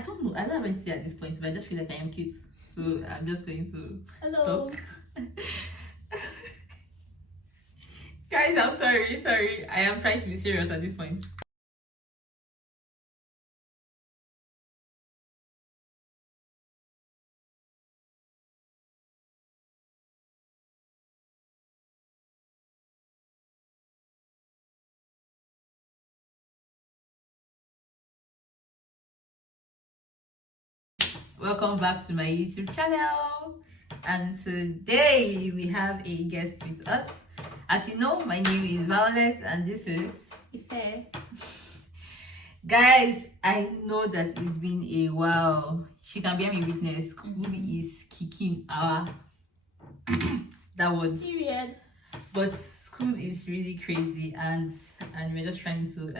I don't know. I don't have anything at this point, but I just feel like I am cute. So I'm just going to Hello. talk. Guys, I'm sorry. I am trying to be serious at this point. Welcome back to my YouTube channel. And today we have a guest with us. As you know, my name is Violet and this is Ife. Guys, I know that it's been a while. She can bear me witness. School is kicking our that word. Period. But school is really crazy and we're just trying to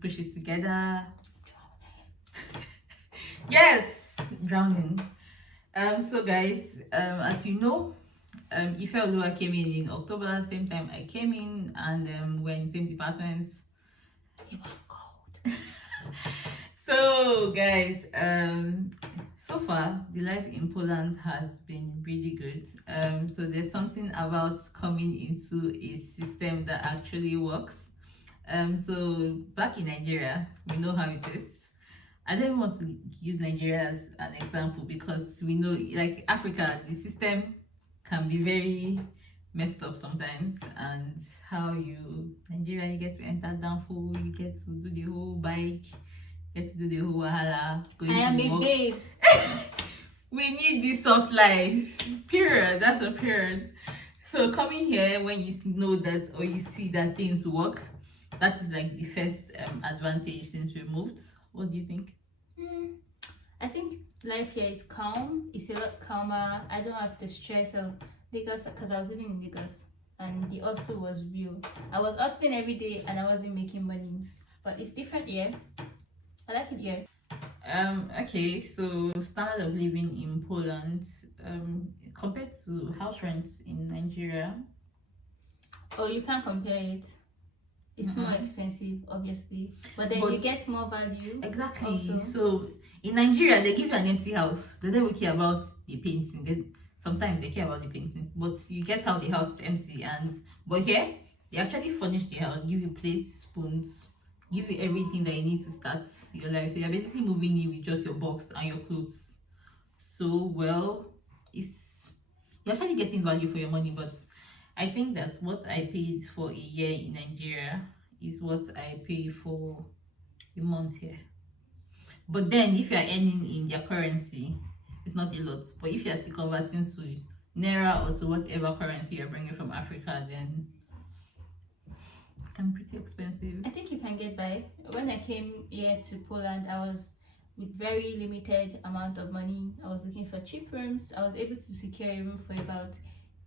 push it together. Yes, drowning. So guys, as you know, Ife Olua came in October, same time I came in, and we're in the same department. It was cold. So guys, so far the life in Poland has been really good. So there's something about coming into a system that actually works. So back in Nigeria, we know how it is. I don't want to use Nigeria as an example because we know, like Africa, the system can be very messed up sometimes. And how Nigeria, you get to enter downfall, you get to do the whole bike, get to do the whole wahala. I am a babe. We need this soft life. Period. That's a period. So coming here when you know that or you see that things work, that is like the first advantage since we moved. What do you think? I think life here is calm. It's a lot calmer. I don't have the stress of Lagos because I was living in Lagos and the hustle was real. I was hustling every day and I wasn't making money. But it's different here. I like it here. Okay, so standard of living in Poland compared to house rents in Nigeria. Oh, you can't compare it. It's more expensive, obviously, but then you get more value. Exactly. Also. So in Nigeria, they give you an empty house. They don't care about the painting. Sometimes they care about the painting, but you get how the house is empty. But here they actually furnish the house, give you plates, spoons, give you everything that you need to start your life. So you're basically moving in with just your box and your clothes. So you're actually getting value for your money, but I think that what I paid for a year in Nigeria is what I pay for a month here. But then if you're earning in their currency, it's not a lot. But if you're still converting to Naira or to whatever currency you're bringing from Africa, then it can be pretty expensive. I think you can get by. When I came here to Poland, I was with very limited amount of money. I was looking for cheap rooms. I was able to secure a room for about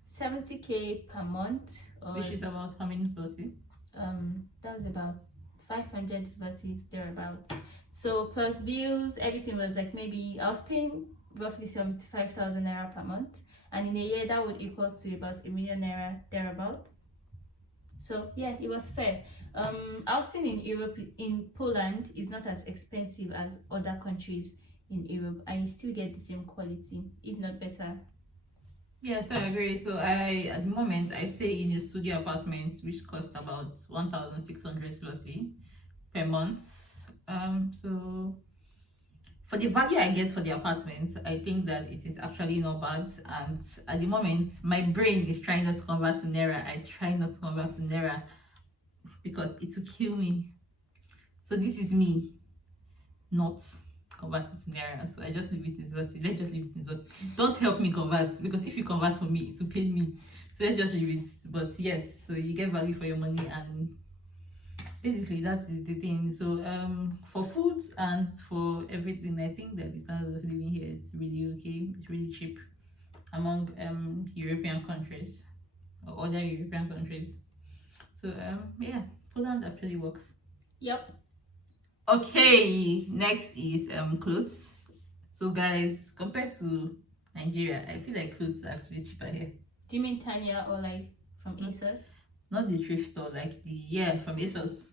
70k per month, which is about how many zloty? That was about 500 zlotys thereabouts. So plus bills, everything was like maybe I was paying roughly 75,000 naira per month, and in a year that would equal to about 1 million naira thereabouts. So yeah, it was fair. Housing in Europe, in Poland, is not as expensive as other countries in Europe, and you still get the same quality, if not better. Yes, I agree. So at the moment I stay in a studio apartment which costs about 1,600 zloty per month. So for the value I get for the apartment, I think that it is actually not bad. And at the moment, my brain is trying not to convert to Naira. I try not to convert to Naira because it will kill me. So this is me not converted to Naira, so I just leave it in Zloty. Let's just leave it in Zloty. Don't help me convert, because if you convert for me, it will pain me. So let's just leave it. But yes, so you get value for your money, and basically that is the thing. So for food and for everything, I think that the standard of living here is really okay. It's really cheap among European countries or other European countries. So yeah, Poland actually works. Yep. Okay, next is clothes. So guys, compared to Nigeria, I feel like clothes are actually cheaper here. Do you mean Tanya or like from ASOS? Not the thrift store, like from ASOS.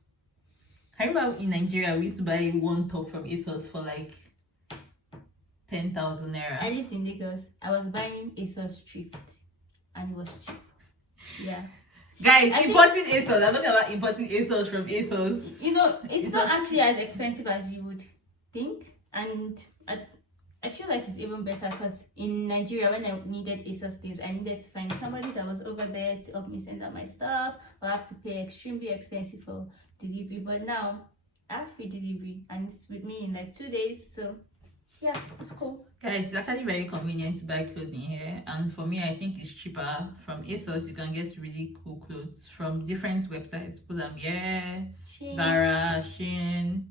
I remember in Nigeria we used to buy one top from ASOS for like 10,000 I naira. lived in Lagos. I was buying ASOS thrift, and it was cheap. Yeah. Guys, I think- importing ASOS. I'm talking about importing ASOS from ASOS. You know, it's It not was actually as expensive as you would think, and I feel like it's even better because in Nigeria, when I needed ASOS things, I needed to find somebody that was over there to help me send out my stuff, or I have to pay extremely expensive for delivery. But now I have free delivery, and it's with me in like 2 days. So yeah, it's cool. Guys, it's actually very convenient to buy clothing here, and for me, I think it's cheaper. From ASOS, you can get really cool clothes from different websites. Pull&Bear, Shein. Zara, Shein.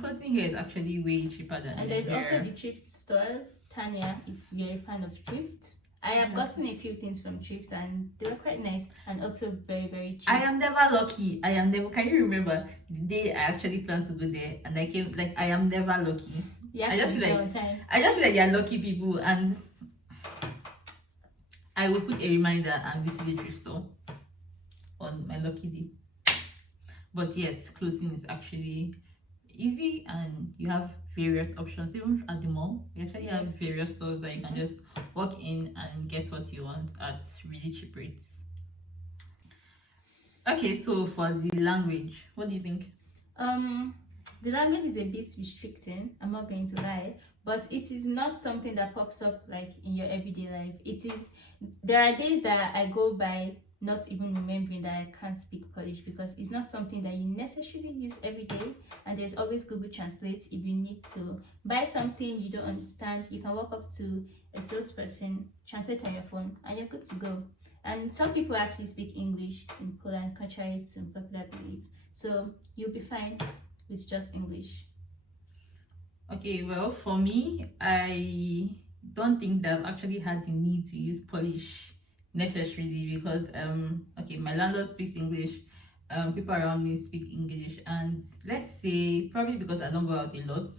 Clothing here is actually way cheaper than And in there's also Nigeria. the thrift stores, Tanya, if you're a fan of thrift. I have gotten a few things from thrift and they were quite nice and also very, very cheap. I am never lucky. I am never. Can you remember the day I actually planned to go there and I came? Like, I am never lucky. Yeah, I just feel like on time. I just feel like they are lucky people, and I will put a reminder and visit the thrift store on my lucky day. But yes, clothing is actually easy, and you have various options. Even at the mall, you actually have various stores that you can just walk in and get what you want at really cheap rates. Okay, so for the language, what do you think? The language is a bit restricting, I'm not going to lie, but it is not something that pops up like in your everyday life. There are days that I go by not even remembering that I can't speak Polish because it's not something that you necessarily use every day, and there's always Google Translate. If you need to buy something you don't understand, you can walk up to a salesperson, translate on your phone, and you're good to go. And some people actually speak English in Poland, contrary to popular belief. So you'll be fine with just English. Okay, well, for me, I don't think that I've actually had the need to use Polish necessarily because okay, my landlord speaks English, people around me speak English, and let's say probably because I don't go out a lot,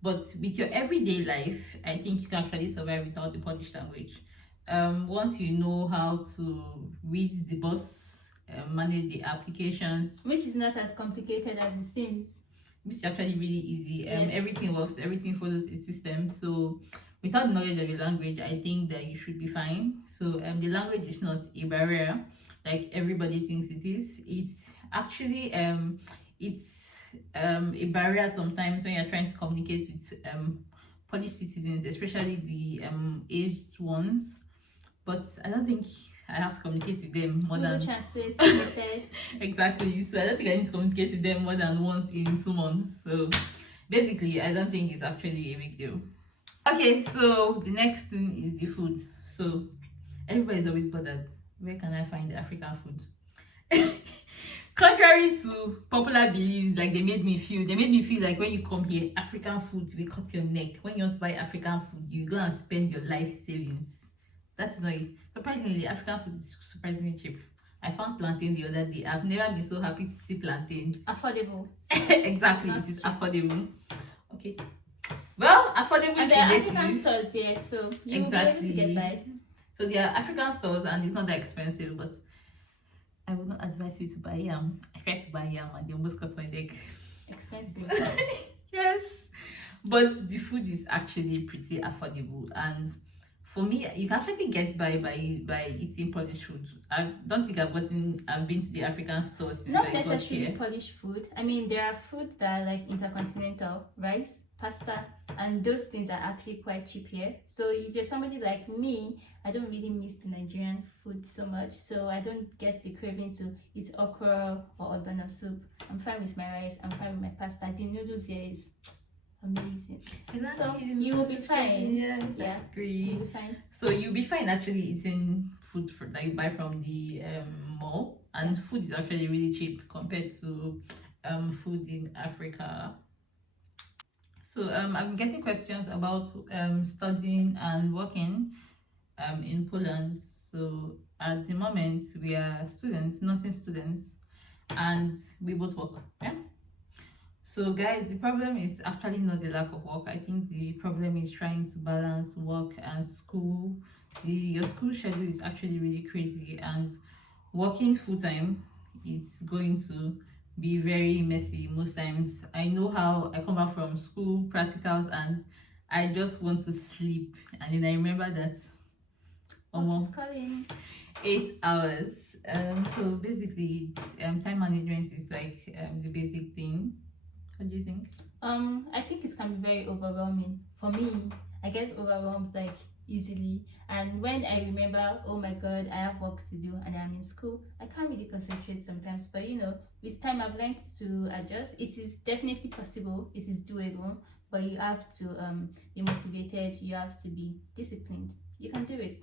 but with your everyday life, I think you can actually survive without the Polish language. Once you know how to read the bus, manage the applications, which is not as complicated as it seems. Which is actually really easy. Yes. Everything works, everything follows its system. So without knowledge of a language, I think that you should be fine. So the language is not a barrier like everybody thinks it is. It's actually a barrier sometimes when you're trying to communicate with Polish citizens, especially the aged ones. But I don't think I have to communicate with them more Google than Translate, you said. Exactly. So I don't think I need to communicate with them more than once in 2 months. So basically, I don't think it's actually a big deal. Okay, so the next thing is the food. So everybody's always bothered. Where can I find the African food? Contrary to popular beliefs, like they made me feel like when you come here, African food will cut your neck. When you want to buy African food, you go and spend your life savings. That is not it. Surprisingly, African food is surprisingly cheap. I found plantain the other day. I've never been so happy to see plantain. Affordable. Exactly, it is affordable. Okay. Well, affordable. And there are African stores here, so you'll be able to get by. So there are African stores and it's not that expensive, but I would not advise you to buy yam. I tried to buy yam and they almost cut my neck. Expensive. Yes. But the food is actually pretty affordable, and for me, you can actually get by eating Polish food. I don't think I've been to the African stores since Not I got necessarily here. Polish food. I mean, there are foods that are like intercontinental, rice, pasta, and those things are actually quite cheap here. So if you're somebody like me, I don't really miss the Nigerian food so much. So I don't get the craving to eat okra or ogbonna soup. I'm fine with my rice. I'm fine with my pasta. The noodles here is amazing. So you will be fine. Yeah, agree. You'll be fine. So you'll be fine actually eating food that you buy from the mall, and food is actually really cheap compared to food in Africa. So I've been getting questions about studying and working in Poland. So at the moment we are students, nursing students, and we both work. Yeah. So guys, the problem is actually not the lack of work. I think the problem is trying to balance work and school. Your school schedule is actually really crazy, and working full-time is going to be very messy most times. I know how I come back from school practicals and I just want to sleep. And then I remember that What's almost calling? 8 hours. So basically, time management is like the basic thing. What do you think? I think it can be very overwhelming. For me, I get overwhelmed like easily. And when I remember, oh my god, I have work to do and I'm in school, I can't really concentrate sometimes. But with time I've learned to adjust. It is definitely possible, it is doable, but you have to be motivated, you have to be disciplined. You can do it.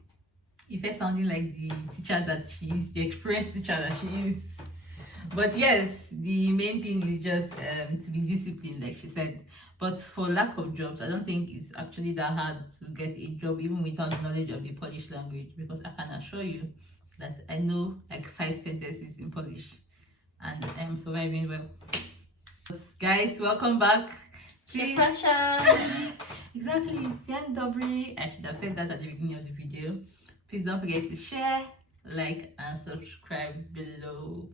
If it's sounding like the teacher that she is, the experienced teacher that she is. But yes, the main thing is just to be disciplined, like she said. But for lack of jobs, I don't think it's actually that hard to get a job, even without knowledge of the Polish language, because I can assure you that I know like 5 sentences in Polish and I'm surviving well. But guys, welcome back. Please. Pressure. Exactly, Jen Dobry. I should have said that at the beginning of the video. Please don't forget to share, like, and subscribe below.